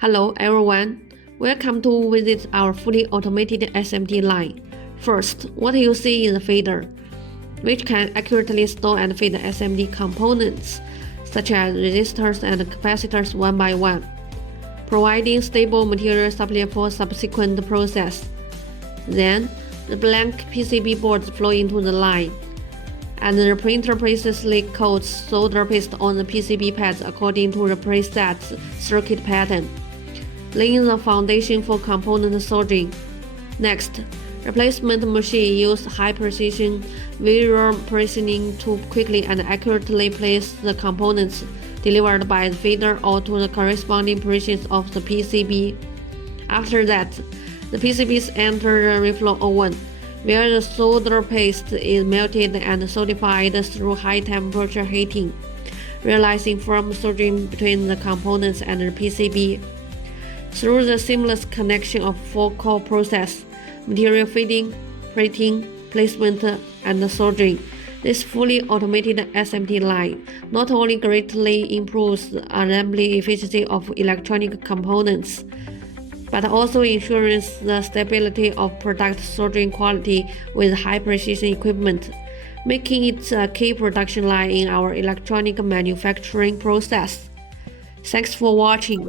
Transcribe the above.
Hello everyone, welcome to visit our fully automated SMT line. First, what you see is a feeder, which can accurately store and feed SMT components, such as resistors and capacitors one by one, providing stable material supply for subsequent process. Then, the blank PCB boards flow into the line, and the printer precisely coats solder paste on the PCB pads according to the preset circuit pattern, laying the foundation for component soldering. Next, replacement machine use high-precision visual precisioning to quickly and accurately place the components delivered by the feeder or to the corresponding positions of the PCB. After that, the PCBs enter the reflow oven, where the solder paste is melted and solidified through high-temperature heating, realizing firm soldering between the components and the PCB. Through the seamless connection of four-core process, material feeding, plating, placement, and soldering, this fully automated SMT line not only greatly improves the assembly efficiency of electronic components, but also ensures the stability of product soldering quality with high-precision equipment, making it a key production line in our electronic manufacturing process. Thanks for watching.